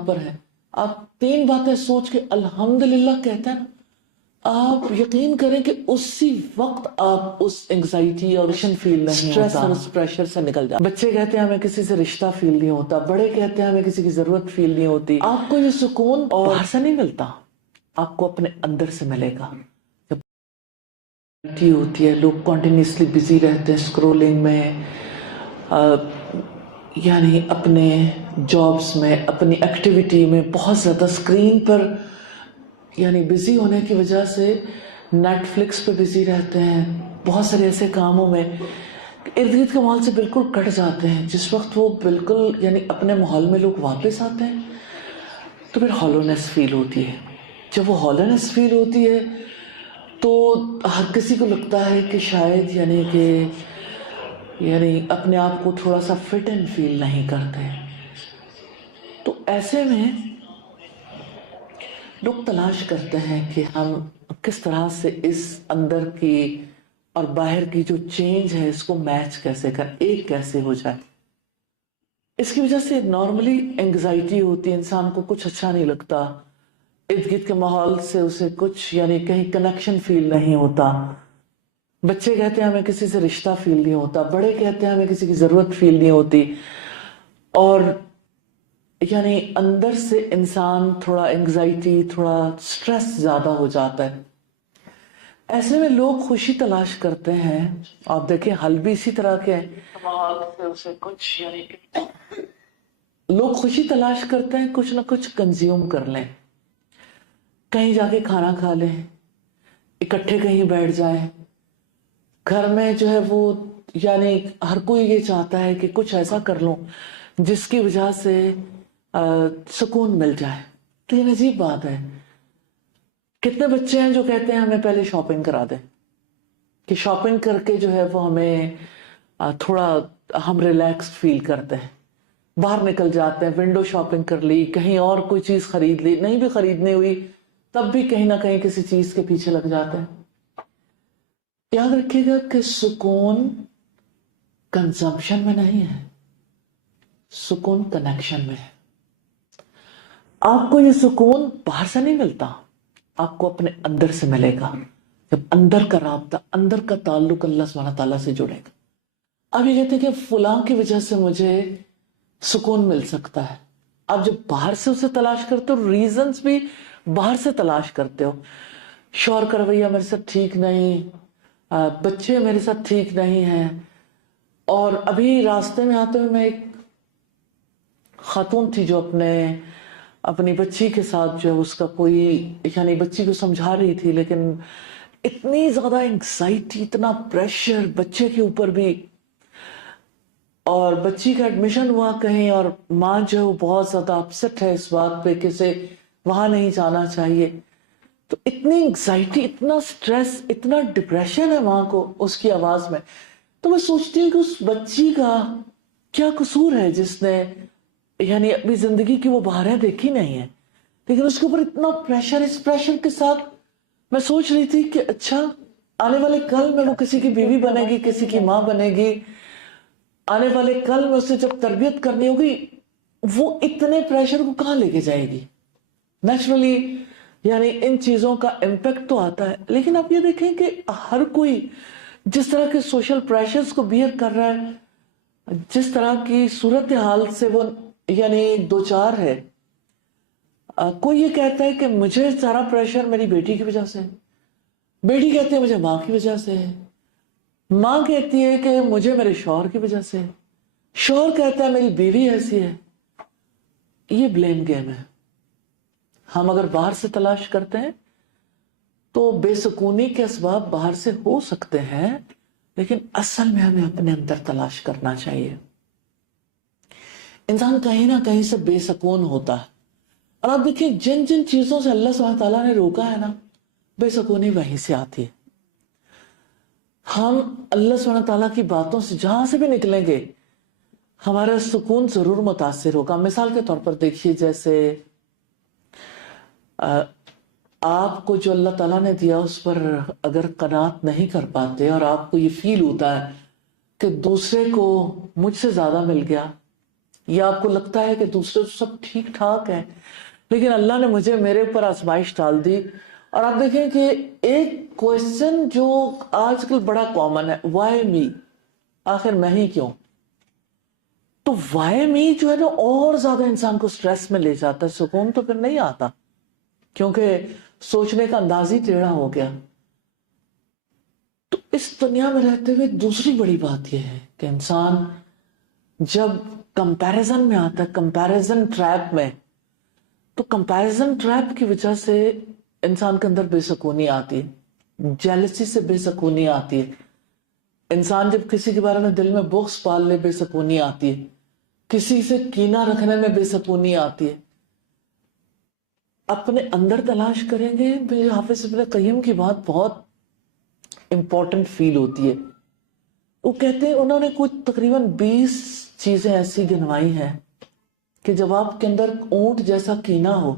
آپ پر ہے، آپ 3 باتیں سوچ کے الحمدللہ کہتے ہیں نا، آپ یقین کریں کہ اسی وقت آپ اس انگزائٹی اور فیل نہیں اسٹریس اور اس پریشر سے نکل جائے۔ بچے کہتے ہیں ہمیں کسی سے رشتہ فیل نہیں ہوتا، بڑے کہتے ہیں ہمیں کسی کی ضرورت فیل نہیں ہوتی۔ آپ کو یہ سکون باہر سے نہیں ملتا، آپ کو اپنے اندر سے ملے گا۔ جب ہوتی ہے، لوگ کنٹینیوسلی بزی رہتے ہیں اسکرولنگ میں، یعنی اپنے جابس میں، اپنی ایکٹیویٹی میں بہت زیادہ اسکرین پر یعنی بزی ہونے کی وجہ سے نیٹ فلکس پہ بزی رہتے ہیں، بہت سارے ایسے کاموں میں ارد گرد کے ماحول سے بالکل کٹ جاتے ہیں۔ جس وقت وہ بالکل یعنی اپنے ماحول میں لوگ واپس آتے ہیں تو پھر ہالونیس فیل ہوتی ہے۔ جب وہ ہالونیس فیل ہوتی ہے تو ہر کسی کو لگتا ہے کہ شاید یعنی اپنے آپ کو تھوڑا سا فٹ اینڈ فیل نہیں کرتے۔ تو ایسے میں لوگ تلاش کرتے ہیں کہ ہم کس طرح سے اس اندر کی اور باہر کی جو چینج ہے اس کو میچ کیسے کریں، ایک کیسے ہو جائے۔ اس کی وجہ سے نارملی انگزائٹی ہوتی ہے، انسان کو کچھ اچھا نہیں لگتا، ارد گرد کے ماحول سے اسے کچھ یعنی کہیں کنیکشن فیل نہیں ہوتا۔ بچے کہتے ہیں ہمیں کسی سے رشتہ فیل نہیں ہوتا، بڑے کہتے ہیں ہمیں کسی کی ضرورت فیل نہیں ہوتی، اور یعنی اندر سے انسان تھوڑا انگزائٹی، تھوڑا سٹریس زیادہ ہو جاتا ہے۔ ایسے میں لوگ خوشی تلاش کرتے ہیں، آپ دیکھیں حل بھی اسی طرح کے لوگ خوشی تلاش کرتے ہیں کچھ نہ کچھ کنزیوم کر لیں، کہیں جا کے کھانا کھا لیں، اکٹھے کہیں بیٹھ جائیں، گھر میں جو ہے وہ یعنی ہر کوئی یہ چاہتا ہے کہ کچھ ایسا کر لوں جس کی وجہ سے سکون مل جائے۔ تو یہ عجیب بات ہے، کتنے بچے ہیں جو کہتے ہیں ہمیں پہلے شاپنگ کرا دیں کہ شاپنگ کر کے جو ہے وہ ہمیں تھوڑا ہم ریلیکس فیل کرتے ہیں، باہر نکل جاتے ہیں، ونڈو شاپنگ کر لی، کہیں اور کوئی چیز خرید لی، نہیں بھی خریدنی ہوئی تب بھی کہیں نہ کہیں کسی چیز کے پیچھے لگ جاتے ہیں۔ یاد رکھیے گا کہ سکون کنزمپشن میں نہیں ہے، سکون کنیکشن میں ہے۔ آپ کو یہ سکون باہر سے نہیں ملتا، آپ کو اپنے اندر سے ملے گا، جب اندر کا رابطہ، اندر کا تعلق اللہ سبحانہ تعالیٰ سے جڑے گا۔ اب یہ کہتے ہیں کہ فلاں کی وجہ سے مجھے سکون مل سکتا ہے۔ آپ جب باہر سے اسے تلاش کرتے ہو، ریزنز بھی باہر سے تلاش کرتے ہو، شوہر کا رویہ میرے ساتھ ٹھیک نہیں، بچے میرے ساتھ ٹھیک نہیں ہیں۔ اور ابھی راستے میں آتے ہوئے میں ایک خاتون تھی جو اپنی بچی کے ساتھ جو اس کا کوئی یعنی بچی کو سمجھا رہی تھی، لیکن اتنی زیادہ انگزائٹی، اتنا پریشر بچے کے اوپر بھی، اور بچی کا ایڈمیشن ہوا کہیں اور ماں جو ہے وہ بہت زیادہ اپسٹ ہے اس بات پہ کہ اسے وہاں نہیں جانا چاہیے۔ تو اتنی انگزائٹی، اتنا سٹریس، اتنا ڈپریشن ہے ماں کو اس کی آواز میں۔ تو میں سوچتی ہوں کہ اس بچی کا کیا قصور ہے جس نے یعنی اپنی زندگی کی وہ بہاریں دیکھی نہیں ہیں، لیکن اس کے اوپر اتنا پریشر، اس پریشر کے ساتھ میں سوچ رہی تھی کہ اچھا آنے والے کل میں وہ کسی کی بیوی بنے گی، کسی کی ماں بنے گی، آنے والے کل میں اسے جب تربیت کرنی ہوگی وہ اتنے پریشر کو کہاں لے کے جائے گی؟ نیچرلی یعنی ان چیزوں کا امپیکٹ تو آتا ہے، لیکن آپ یہ دیکھیں کہ ہر کوئی جس طرح کے سوشل پریشرز کو بیئر کر رہا ہے، جس طرح کی صورتحال سے وہ یعنی دوچار ہے، کوئی یہ کہتا ہے کہ مجھے سارا پریشر میری بیٹی کی وجہ سے ہے، بیٹی کہتی ہے مجھے ماں کی وجہ سے ہے، ماں کہتی ہے کہ مجھے میرے شوہر کی وجہ سے ہے، شوہر کہتا ہے میری بیوی ایسی ہے۔ یہ بلیم گیم ہے۔ ہم اگر باہر سے تلاش کرتے ہیں تو بے سکونی کے اسباب باہر سے ہو سکتے ہیں، لیکن اصل میں ہمیں اپنے اندر تلاش کرنا چاہیے۔ انسان کہیں نہ کہیں سے بے سکون ہوتا ہے، اور آپ دیکھیں جن جن چیزوں سے اللہ سبحانہ تعالیٰ نے روکا ہے نا، بے سکونی وہیں سے آتی ہے۔ ہم اللہ سبحانہ تعالیٰ کی باتوں سے جہاں سے بھی نکلیں گے ہمارا سکون ضرور متاثر ہوگا۔ مثال کے طور پر دیکھیے، جیسے آپ کو جو اللہ تعالیٰ نے دیا اس پر اگر قناعت نہیں کر پاتے اور آپ کو یہ فیل ہوتا ہے کہ دوسرے کو مجھ سے زیادہ مل گیا، یا آپ کو لگتا ہے کہ دوسرے تو سب ٹھیک ٹھاک ہیں لیکن اللہ نے مجھے میرے اوپر آزمائش ڈال دی. اور آپ دیکھیں کہ ایک کوشچن جو آج کل بڑا کامن ہے, وائی می, آخر میں ہی کیوں. تو وائی می جو ہے نا اور زیادہ انسان کو سٹریس میں لے جاتا ہے, سکون تو پھر نہیں آتا کیونکہ سوچنے کا انداز ہی ٹیڑھا ہو گیا. تو اس دنیا میں رہتے ہوئے دوسری بڑی بات یہ ہے کہ انسان جب کمپیریزن میں آتا ہے, کمپیریزن ٹریپ میں, تو کمپیریزن ٹریپ کی وجہ سے انسان کے اندر بے سکونی آتی ہے, جیلسی سے بے سکونی آتی ہے. انسان جب کسی کے بارے میں دل میں بغض پال لے بے سکونی آتی ہے, کسی سے کینہ رکھنے میں بے سکونی آتی ہے. اپنے اندر تلاش کریں گے. میرے حافظ ابن قیم کی بات بہت امپورٹنٹ فیل ہوتی ہے. وہ کہتے ہیں انہوں نے کچھ تقریباً 20 چیزیں ایسی گنوائی ہیں کہ جب آپ کے اندر اونٹ جیسا کینہ ہو,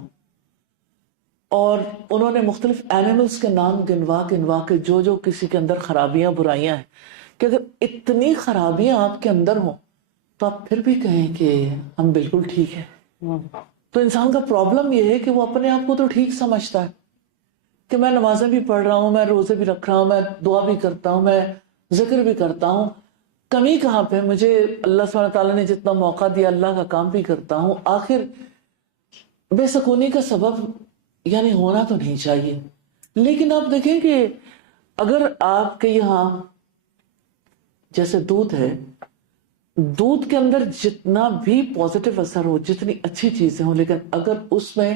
اور انہوں نے مختلف اینیملز کے نام گنوا کے جو کسی کے اندر خرابیاں برائیاں ہیں, کہ اگر اتنی خرابیاں آپ کے اندر ہوں تو آپ پھر بھی کہیں کہ ہم بالکل ٹھیک ہیں. تو انسان کا پرابلم یہ ہے کہ وہ اپنے آپ کو تو ٹھیک سمجھتا ہے کہ میں نمازیں بھی پڑھ رہا ہوں, میں روزے بھی رکھ رہا ہوں, میں دعا بھی کرتا ہوں, میں ذکر بھی کرتا ہوں, کمی کہاں پہ, مجھے اللہ سبحانہ تعالیٰ نے جتنا موقع دیا اللہ کا کام بھی کرتا ہوں. آخر بے سکونی کا سبب یعنی ہونا تو نہیں چاہیے. لیکن آپ دیکھیں کہ اگر آپ کے یہاں جیسے دودھ ہے, دودھ کے اندر جتنا بھی پازیٹیو اثر ہو, جتنی اچھی چیزیں ہوں, لیکن اگر اس میں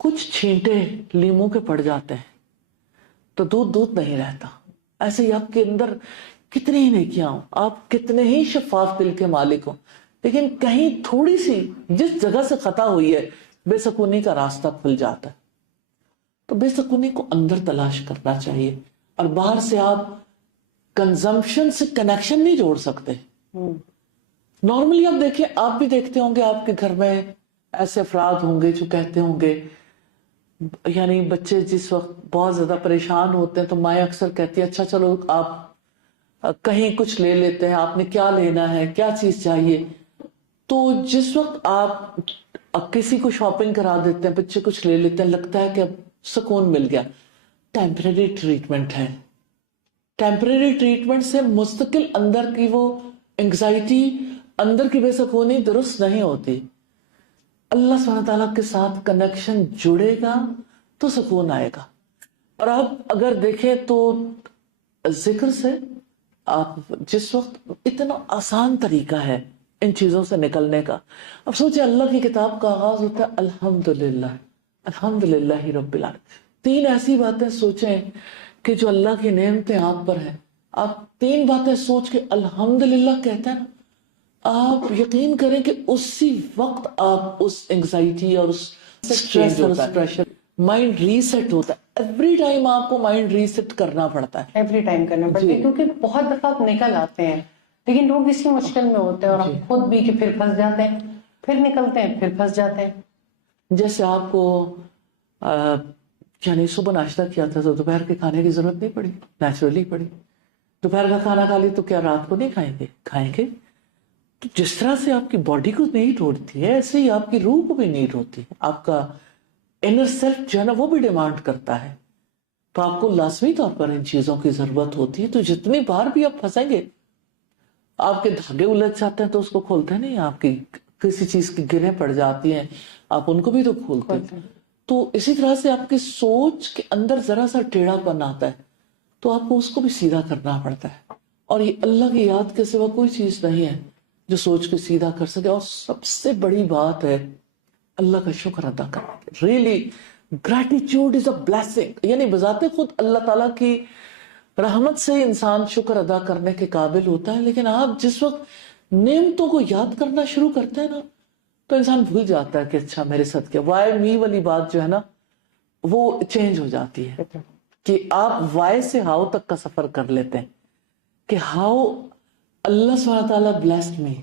کچھ چھینٹے لیموں کے پڑ جاتے ہیں تو دودھ نہیں رہتا. ایسے ہی آپ کے اندر کتنی ہی نیکیاں ہوں, آپ کتنے ہی شفاف دل کے مالک ہوں, لیکن کہیں تھوڑی سی جس جگہ سے خطا ہوئی ہے بے سکونی کا راستہ کھل جاتا ہے. تو بے سکونی کو اندر تلاش کرنا چاہیے, اور باہر سے آپ کنزمپشن سے کنیکشن نہیں جوڑ سکتے. نارملی آپ دیکھیں, آپ بھی دیکھتے ہوں گے آپ کے گھر میں ایسے افراد ہوں گے جو کہتے ہوں گے, یعنی بچے جس وقت بہت زیادہ پریشان ہوتے ہیں تو مائیں اکثر کہتی ہے اچھا چلو آپ کہیں کچھ لے لیتے ہیں, آپ نے کیا لینا ہے, کیا چیز چاہیے. تو جس وقت آپ کسی کو شاپنگ کرا دیتے ہیں, بچے کچھ لے لیتے ہیں, لگتا ہے کہ اب سکون مل گیا. ٹیمپریری ٹریٹمنٹ ہے. ٹیمپریری ٹریٹمنٹ سے مستقل اندر کی وہ انگزائٹی, اندر کی بے سکونی درست نہیں ہوتی. اللہ سبحانہ تعالیٰ کے ساتھ کنیکشن جڑے گا تو سکون آئے گا. اور آپ اگر دیکھیں تو ذکر سے آپ جس وقت اتنا آسان طریقہ ہے ان چیزوں سے نکلنے کا. اب سوچیں اللہ کی کتاب کا آغاز ہوتا ہے الحمدللہ, الحمدللہ رب العالمین. 3 ایسی باتیں سوچیں کہ جو اللہ کی نعمتیں آپ پر ہیں, آپ 3 باتیں سوچ کے الحمدللہ کہتے ہیں نا, آپ یقین کریں کہ اسی وقت آپ اس انگزائٹی اور اس سٹریس اور اس پریشر, مائنڈ ریسیٹ ہوتا ہے. ایوری ٹائم آپ کو مائنڈ ریسیٹ کرنا پڑتا ہے, ایوری ٹائم کرنا پڑتا ہے, کیونکہ بہت دفعہ آپ نکل آتے ہیں لیکن لوگ اسی مشکل میں ہوتے ہیں, اور آپ خود بھی کہ پھر پھنس جاتے ہیں, پھر نکلتے ہیں, پھر پھنس جاتے ہیں. جیسے آپ کو یعنی صبح ناشتہ کیا تھا تو دوپہر کے کھانے کی ضرورت نہیں پڑی, نیچرلی پڑی. دوپہر کا کھانا کھا لی تو کیا رات کو نہیں کھائیں گے؟ کھائیں گے. تو جس طرح سے آپ کی باڈی کو نیڈ ہوتی ہے ایسے ہی آپ کی روح کو بھی نیڈ ہوتی ہے. آپ کا انر سیلف جو ہے نا وہ بھی ڈیمانڈ کرتا ہے. تو آپ کو لازمی طور پر ان چیزوں کی ضرورت ہوتی ہے. تو جتنی بار بھی آپ پھنسیں گے, آپ کے دھاگے الجھ جاتے ہیں تو اس کو کھولتے نہیں, آپ کی کسی چیز کی گرہیں پڑ جاتی ہیں آپ ان کو بھی تو کھولتے ہیں. تو اسی طرح سے آپ کی سوچ کے اندر ذرا سا ٹیڑھا پن آتا ہے تو آپ کو اس کو بھی سیدھا کرنا پڑتا ہے. اور یہ اللہ کی یاد کے سوا کوئی چیز نہیں ہے جو سوچ کے سیدھا کر سکے. اور سب سے بڑی بات ہے اللہ کا شکر ادا کرنا. Really gratitude is a blessing, یعنی بذات خود اللہ تعالیٰ کی رحمت سے انسان شکر ادا کرنے کے قابل ہوتا ہے. لیکن آپ جس وقت نعمتوں کو یاد کرنا شروع کرتے ہیں نا تو انسان بھول جاتا ہے کہ اچھا میرے ساتھ کیا. وائی می والی بات جو ہے نا وہ چینج ہو جاتی ہے کہ آپ وائی سے ہاؤ تک کا سفر کر لیتے ہیں کہ ہاؤ اللہ سبحانہ تعالیٰ بلیسڈ می,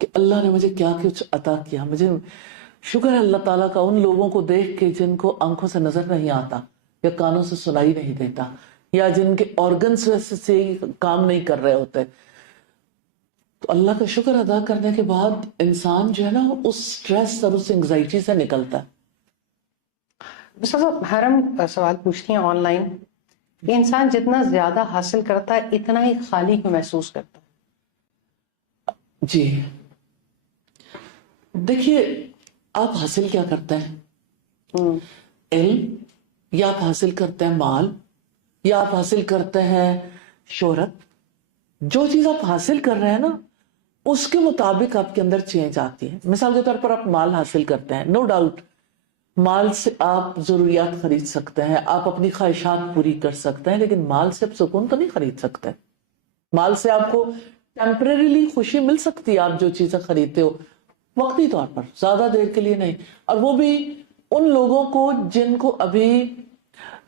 کہ اللہ نے مجھے کیا کچھ عطا کیا. مجھے شکر ہے اللہ تعالیٰ کا ان لوگوں کو دیکھ کے جن کو آنکھوں سے نظر نہیں آتا یا کانوں سے سنائی نہیں دیتا یا جن کے آرگنز ویسے سے کام نہیں کر رہے ہوتے. تو اللہ کا شکر ادا کرنے کے بعد انسان جو ہے نا اس سٹریس اور اس انگزائٹی سے نکلتا ہے. بس ہرم سوال پوچھتی ہیں آن لائن کہ انسان جتنا زیادہ حاصل کرتا ہے اتنا ہی خالی کیوں محسوس کرتا ہے؟ جی دیکھیے، آپ حاصل کیا کرتے ہیں؟ علم، یا آپ حاصل کرتے ہیں مال، یا آپ حاصل کرتے ہیں شہرت. جو چیز آپ حاصل کر رہے ہیں نا اس کے مطابق آپ کے اندر چینج آتی ہے. مثال کے طور پر آپ مال حاصل کرتے ہیں، نو ڈاؤٹ مال سے آپ ضروریات خرید سکتے ہیں، آپ اپنی خواہشات پوری کر سکتے ہیں، لیکن مال سے آپ سکون تو نہیں خرید سکتے. مال سے آپ کو ٹیمپریریلی خوشی مل سکتی ہے، آپ جو چیزیں خریدتے ہو وقتی طور پر، زیادہ دیر کے لیے نہیں، اور وہ بھی ان لوگوں کو جن کو ابھی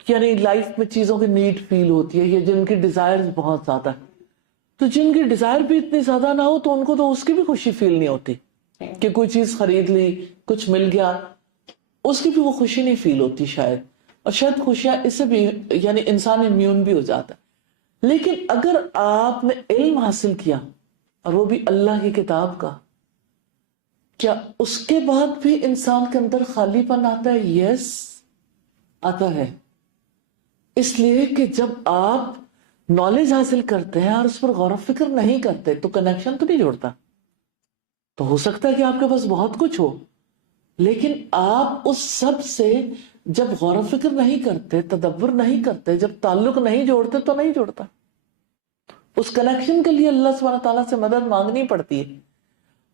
یعنی لائف میں چیزوں کی نیڈ فیل ہوتی ہے، یا جن کی ڈیزائر بہت زیادہ ہے. تو جن کی ڈیزائر بھی اتنی زیادہ نہ ہو تو ان کو تو اس کی بھی خوشی فیل نہیں ہوتی کہ کوئی چیز خرید لی، کچھ مل گیا، اس کی بھی وہ خوشی نہیں فیل ہوتی شاید. اور شاید خوشیاں اس سے بھی یعنی انسان امیون بھی ہو جاتا ہے. لیکن اگر آپ نے علم حاصل کیا اور وہ بھی اللہ کی کتاب کا، کیا اس کے بعد بھی انسان کے اندر خالی پن آتا ہے؟ یس آتا ہے. اس لیے کہ جب آپ نالج حاصل کرتے ہیں اور اس پر غور و فکر نہیں کرتے تو کنیکشن تو نہیں جوڑتا. تو ہو سکتا ہے کہ آپ کے پاس بہت کچھ ہو، لیکن آپ اس سب سے جب غور و فکر نہیں کرتے، تدبر نہیں کرتے، جب تعلق نہیں جوڑتے تو نہیں جوڑتا. اس کنیکشن کے لیے اللہ سبحانہ تعالیٰ سے مدد مانگنی پڑتی ہے.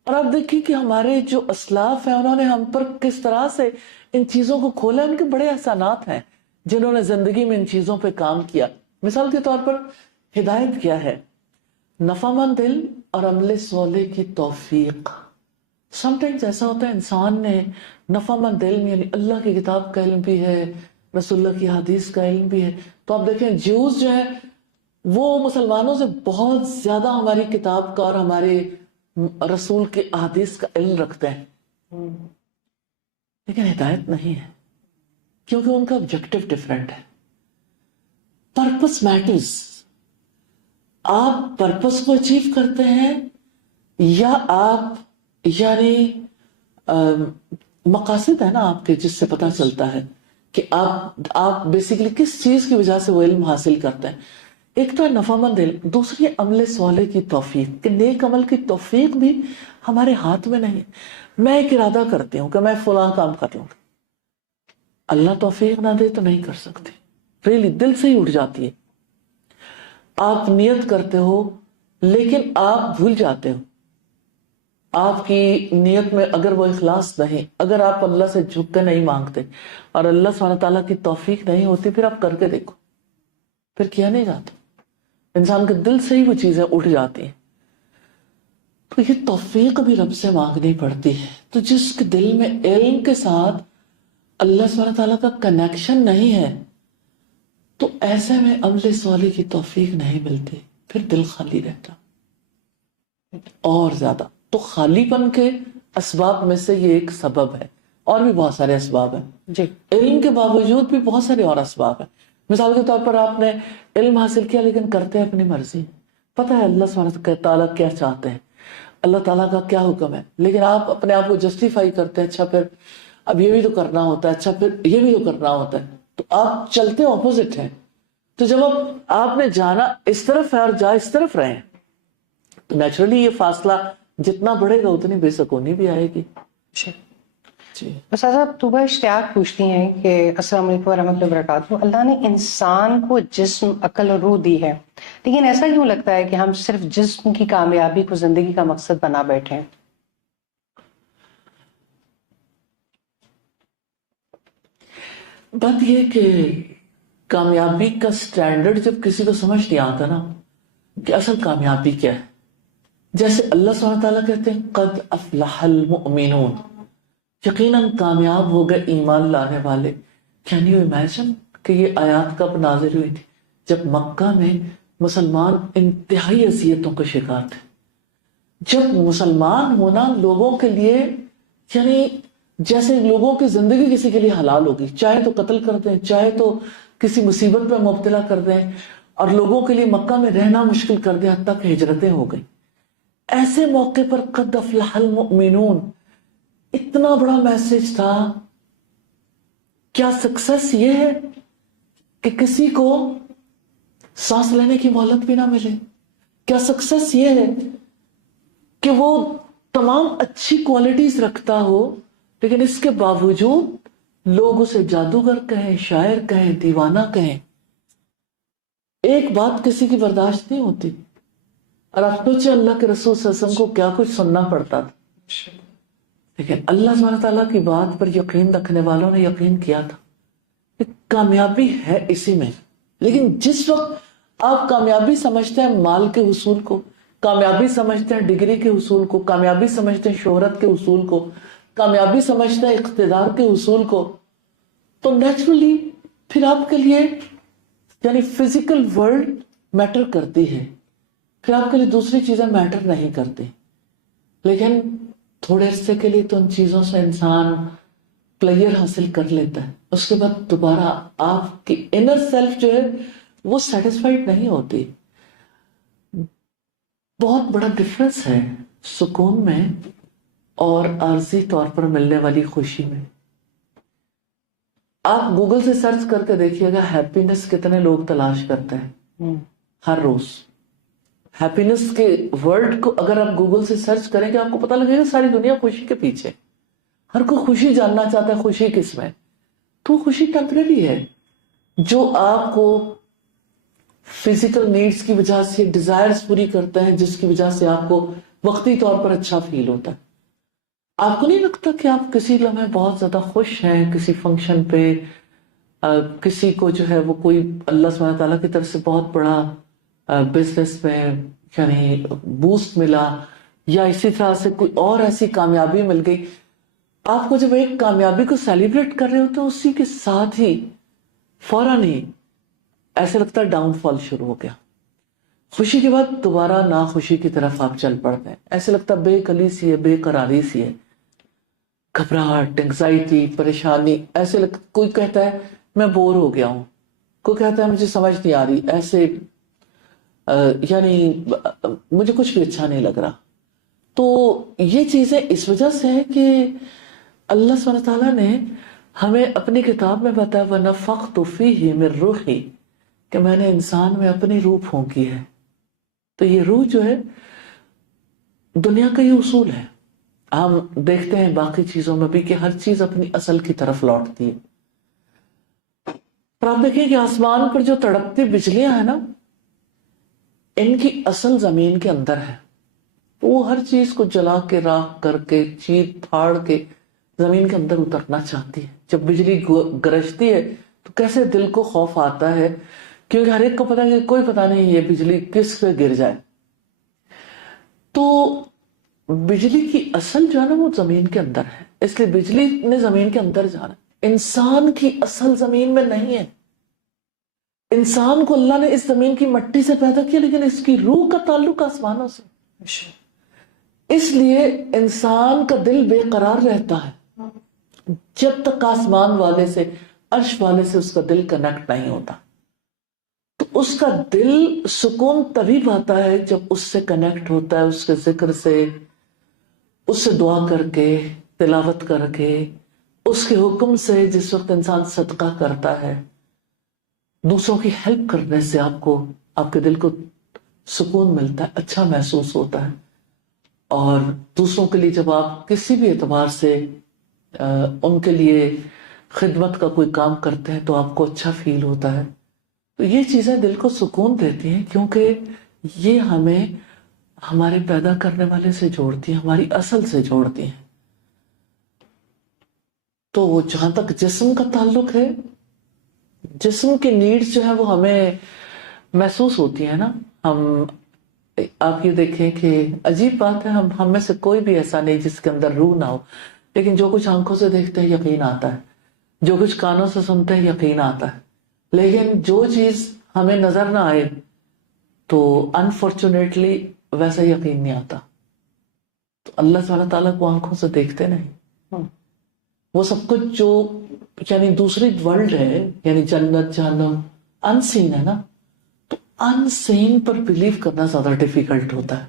اور آپ دیکھیے کہ ہمارے جو اسلاف ہیں انہوں نے ہم پر کس طرح سے ان چیزوں کو کھولا. ان کے بڑے احسانات ہیں جنہوں نے زندگی میں ان چیزوں پہ کام کیا. مثال کے طور پر ہدایت کیا ہے؟ نفع مند علم اور عمل صالح کی توفیق. سم ٹائمز ایسا ہوتا ہے انسان نے نفع مند علم یعنی اللہ کی کتاب کا علم بھی ہے، رسول اللہ کی حدیث کا علم بھی ہے. تو آپ دیکھیں جیوز جو ہیں وہ مسلمانوں سے بہت زیادہ ہماری کتاب کا اور ہمارے رسول کے احادیث کا علم رکھتے ہیں، لیکن ہدایت نہیں ہے کیونکہ ان کا آبجیکٹو ڈفرینٹ ہے. Purpose matters. آپ پرپس کو اچیو کرتے ہیں یا آپ یعنی مقاصد ہے نا آپ کے جس سے پتہ چلتا ہے کہ آپ بیسیکلی کس چیز کی وجہ سے وہ علم حاصل کرتے ہیں. ایک تو ہے نفع مند علم، دوسری عمل صالح کی توفیق کہ نیک عمل کی توفیق بھی ہمارے ہاتھ میں نہیں ہے. میں ایک ارادہ کرتی ہوں کہ میں فلاں کام کر لوں گا، اللہ توفیق نہ دے تو نہیں کر سکتی. ریلی دل سے ہی اٹھ جاتی ہے. آپ نیت کرتے ہو لیکن آپ بھول جاتے ہو. آپ کی نیت میں اگر وہ اخلاص نہیں، اگر آپ اللہ سے جھک کے نہیں مانگتے اور اللہ سبحانہ تعالیٰ کی توفیق نہیں ہوتی، پھر آپ کر کے دیکھو، پھر کیا نہیں جاتا. انسان کے دل سے ہی وہ چیزیں اٹھ جاتی ہیں. تو یہ توفیق بھی رب سے مانگنی پڑتی ہے. تو جس کے دل میں علم کے ساتھ اللہ سبحانہ تعالیٰ کا کنیکشن نہیں ہے تو ایسے میں عمل صالح کی توفیق نہیں ملتی، پھر دل خالی رہتا اور زیادہ. تو خالی پن کے اسباب میں سے یہ ایک سبب ہے، اور بھی بہت سارے اسباب ہیں. جی علم کے باوجود بھی بہت سارے اور اسباب ہیں. مثال کے طور پر آپ نے علم حاصل کیا لیکن کرتے اپنی مرضی. پتہ ہے اللہ سبحانہ تعالیٰ کیا چاہتے ہیں، اللہ تعالیٰ کا کیا حکم ہے، لیکن آپ اپنے آپ کو جسٹیفائی کرتے ہیں. اچھا پھر اب یہ بھی تو کرنا ہوتا ہے، اچھا پھر یہ بھی تو کرنا ہوتا ہے. تو آپ چلتے اپوزٹ ہیں. تو جب آپ نے جانا اس طرف ہے اور جا اس طرف رہے ہیں تو نیچرلی یہ فاصلہ جتنا بڑھے گا اتنی بے سکونی بھی آئے گی. جی بس صاحب طوبہ اشتیاق پوچھتی ہیں کہ السلام علیکم ورحمۃ اللہ وبرکاتہ. اللہ نے انسان کو جسم، عقل اور روح دی ہے، لیکن ایسا کیوں لگتا ہے کہ ہم صرف جسم کی کامیابی کو زندگی کا مقصد بنا بیٹھے ہیں؟ بات یہ کہ کامیابی کا سٹینڈرڈ جب کسی کو سمجھ نہیں آتا نا کہ اصل کامیابی کیا ہے. جیسے اللہ سبحانہ تعالیٰ کہتے ہیں قد افلح المؤمنون، یقیناً کامیاب ہو گئے ایمان لانے والے. کین یو امیجن کہ یہ آیات کب نازل ہوئی تھی؟ جب مکہ میں مسلمان انتہائی اذیتوں کا شکار تھے. جب مسلمان ہونا لوگوں کے لیے یعنی جیسے لوگوں کی زندگی کسی کے لیے حلال ہوگی، چاہے تو قتل کر دیں، چاہے تو کسی مصیبت پہ مبتلا کر دیں، اور لوگوں کے لیے مکہ میں رہنا مشکل کر دیں، حتیٰ کہ ہجرتیں ہو گئی. ایسے موقع پر قد افلح المؤمنون اتنا بڑا میسج تھا. کیا سکسس یہ ہے کہ کسی کو سانس لینے کی مہلت بھی نہ ملے؟ کیا سکسس یہ ہے کہ وہ تمام اچھی کوالٹیز رکھتا ہو لیکن اس کے باوجود لوگ اسے جادوگر کہیں، شاعر کہیں، دیوانہ کہیں؟ ایک بات کسی کی برداشت نہیں ہوتی. اور آپ سوچے اللہ کے رسول صلی اللہ علیہ وسلم کو کیا کچھ سننا پڑتا تھا، لیکن اللہ سبحانہ تعالیٰ کی بات پر یقین رکھنے والوں نے یقین کیا تھا کہ کامیابی ہے اسی میں. لیکن جس وقت آپ کامیابی سمجھتے ہیں مال کے حصول کو، کامیابی سمجھتے ہیں ڈگری کے حصول کو، کامیابی سمجھتے ہیں شہرت کے حصول کو، کامیابی سمجھتے ہیں اقتدار کے حصول کو، تو نیچرلی پھر آپ کے لیے یعنی فزیکل ورلڈ میٹر کرتی ہے، پھر آپ کے لیے دوسری چیزیں میٹر نہیں کرتی. لیکن تھوڑے عرصے کے لیے تو ان چیزوں سے انسان پلیئر حاصل کر لیتا ہے، اس کے بعد دوبارہ آپ کی انر سیلف جو ہے وہ سیٹسفائیڈ نہیں ہوتی. بہت بڑا ڈفرنس ہے سکون میں اور عارضی طور پر ملنے والی خوشی میں. آپ گوگل سے سرچ کر کے دیکھیے گا ہیپینس کتنے لوگ تلاش کرتے ہیں ہر روز. ہیپینس کے ورڈ کو اگر آپ گوگل سے سرچ کریں گے آپ کو پتہ لگے گا ساری دنیا خوشی کے پیچھے. ہر کوئی خوشی جاننا چاہتا ہے خوشی کس میں. تو خوشی ٹیمپریری ہے جو آپ کو فزیکل نیڈز کی وجہ سے ڈیزائرز پوری کرتا ہے، جس کی وجہ سے آپ کو وقتی طور پر اچھا فیل ہوتا ہے. آپ کو نہیں لگتا کہ آپ کسی لمحے بہت زیادہ خوش ہیں کسی فنکشن پہ، کسی کو جو ہے وہ کوئی اللہ سبحانہ تعالیٰ کی طرف سے بہت بڑا بزنس میں یعنی بوسٹ ملا، یا اسی طرح سے کوئی اور ایسی کامیابی مل گئی، آپ کو جب ایک کامیابی کو سیلیبریٹ کر رہے ہوتے اسی کے ساتھ ہی فوراً ہی ایسے لگتا ہے ڈاؤن فال شروع ہو گیا. خوشی کے بعد دوبارہ ناخوشی کی طرف آپ چل پڑتے ہیں. ایسے لگتا ہے بے کلی سی ہے، بے قراری سی ہے، گھبراہٹ، انگزائٹی، پریشانی. ایسے کوئی کہتا ہے میں بور ہو گیا ہوں، کوئی کہتا ہے مجھے سمجھ نہیں آ رہی، ایسے یعنی مجھے کچھ بھی اچھا نہیں لگ رہا. تو یہ چیزیں اس وجہ سے ہیں کہ اللہ سبحانہ تعالیٰ نے ہمیں اپنی کتاب میں بتایا وَنَفَخْتُ فِيهِ مِن رُوحِي کہ میں نے انسان میں اپنی روح پھونکی ہے. تو یہ روح جو ہے دنیا کا یہ اصول ہے. ہم دیکھتے ہیں باقی چیزوں میں بھی کہ ہر چیز اپنی اصل کی طرف لوٹتی ہے. پر آپ دیکھیں کہ آسمان پر جو تڑپتی بجلیاں ہیں نا، ان کی اصل زمین کے اندر ہے. وہ ہر چیز کو جلا کے راکھ کر کے چیر پھاڑ کے زمین کے اندر اترنا چاہتی ہے. جب بجلی گرجتی ہے تو کیسے دل کو خوف آتا ہے، کیونکہ ہر ایک کو پتا ہے کہ کوئی پتا نہیں یہ بجلی کس پہ گر جائے. تو بجلی کی اصل جو ہے نا وہ زمین کے اندر ہے، اس لیے بجلی نے زمین کے اندر جانا. انسان کی اصل زمین میں نہیں ہے. انسان کو اللہ نے اس زمین کی مٹی سے پیدا کیا لیکن اس کی روح کا تعلق آسمانوں سے. اس لیے انسان کا دل بے قرار رہتا ہے جب تک آسمان والے سے، عرش والے سے اس کا دل کنیکٹ نہیں ہوتا. تو اس کا دل سکون تبھی پاتا ہے جب اس سے کنیکٹ ہوتا ہے، اس کے ذکر سے، اس سے دعا کر کے، تلاوت کر کے، اس کے حکم سے. جس وقت انسان صدقہ کرتا ہے، دوسروں کی ہیلپ کرنے سے آپ کو، آپ کے دل کو سکون ملتا ہے، اچھا محسوس ہوتا ہے. اور دوسروں کے لیے جب آپ کسی بھی اعتبار سے ان کے لیے خدمت کا کوئی کام کرتے ہیں تو آپ کو اچھا فیل ہوتا ہے. تو یہ چیزیں دل کو سکون دیتی ہیں کیونکہ یہ ہمیں ہمارے پیدا کرنے والے سے جوڑتی ہیں، ہماری اصل سے جوڑتی ہیں. تو جہاں تک جسم کا تعلق ہے، جسم کی نیڈز جو ہے وہ ہمیں محسوس ہوتی ہیں نا. آپ یہ دیکھیں کہ عجیب بات ہے، ہم میں سے کوئی بھی ایسا نہیں جس کے اندر روح نہ ہو، لیکن جو کچھ آنکھوں سے دیکھتے ہیں یقین آتا ہے، جو کچھ کانوں سے سنتے ہیں یقین آتا ہے. لیکن جو چیز ہمیں نظر نہ آئے تو انفارچونیٹلی ویسا یقین نہیں آتا. تو اللہ سبحانہ تعالیٰ کو آنکھوں سے دیکھتے نہیں، وہ سب کچھ جو یعنی دوسری ورلڈ ہے، یعنی جنت جہنم ان سین ہے نا. تو ان سین پر بلیو کرنا زیادہ ڈیفیکلٹ ہوتا ہے.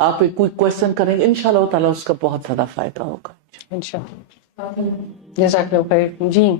آپ ایک کوئی کوشچن کریں گے انشاءاللہ تعالیٰ اس کا بہت زیادہ فائدہ ہوگا. انشاءاللہ. جزاک اللہ خیر. جی